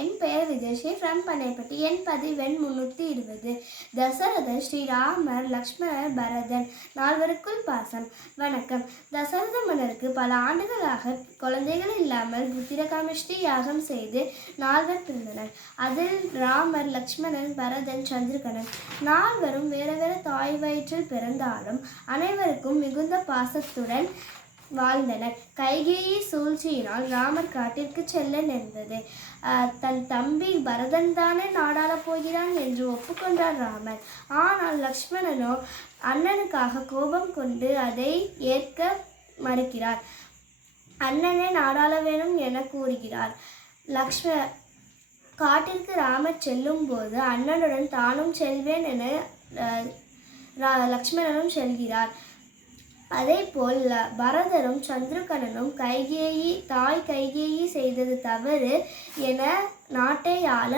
என் பெயர் விஜயஸ்ரீ ஃப்ரம் பண்ணைப்பட்டி. என் பதிவு எண் 320. தசரதர், ஸ்ரீராமர், லக்ஷ்மணர், பரதன் நால்வருக்குள் பாசம். வணக்கம். தசரத மன்னருக்கு பல ஆண்டுகளாக குழந்தைகள் இல்லாமல் புத்திரகாமேஷ்டி யாகம் செய்து 4 பிறந்தனர். அதில் ராமர், லக்ஷ்மணன், பரதன், சத்ருகனன். 4 வேறு வேறு தாய் வயிற்றில் பிறந்தாலும் அனைவருக்கும் மிகுந்த பாசத்துடன் வாழ்ந்தனர். கைகேயி சூழ்ச்சியினால் ராமர் காட்டிற்கு செல்ல நேர்ந்தது. தன் தம்பி பரதன் தானே நாடாளப் போகிறான் என்று ஒப்புக்கொண்டார் ராமர். ஆனால் லக்ஷ்மணனோ அண்ணனுக்காக கோபம் கொண்டு அதை ஏற்க மறுக்கிறார். அண்ணனே நாடாள வேணும் என கூறுகிறார். காட்டிற்கு ராமர் செல்லும் போது அண்ணனுடன் தானும் செல்வேன் என லக்ஷ்மணனும் செல்கிறார். அதேபோல் பரதரும் சத்ருகனனும் தாய் கைகேயி செய்தது தவறு என நாட்டை ஆள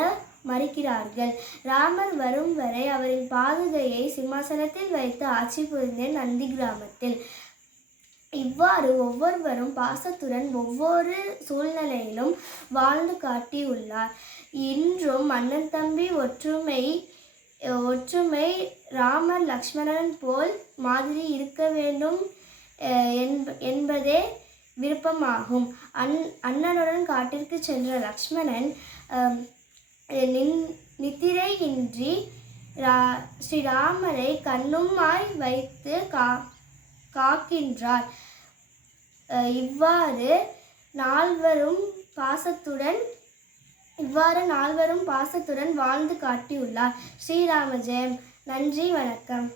மறுக்கிறார்கள். ராமர் வரும் வரை அவரின் பாதுகையை சிம்மாசனத்தில் வைத்து ஆட்சி புரிந்தேன் நந்தி கிராமத்தில். இவ்வாறு ஒவ்வொருவரும் பாசத்துடன் ஒவ்வொரு சூழ்நிலையிலும் வாழ்ந்து காட்டியுள்ளார். இன்றும் அண்ணன் தம்பி ஒற்றுமை ராமர் லக்ஷ்மணன் போல் மாதிரி இருக்க வேண்டும் என்பதே விருப்பமாகும். அண்ணனுடன் காட்டிற்கு சென்ற லக்ஷ்மணன் நித்திரையின்றி ஸ்ரீராமரை கண்ணுமாய் வைத்து காக்கின்றார். இவ்வாறு நால்வரும் பாசத்துடன் வாழ்ந்து காட்டியுள்ளார். ஸ்ரீராம ஜெயம். நன்றி, வணக்கம்.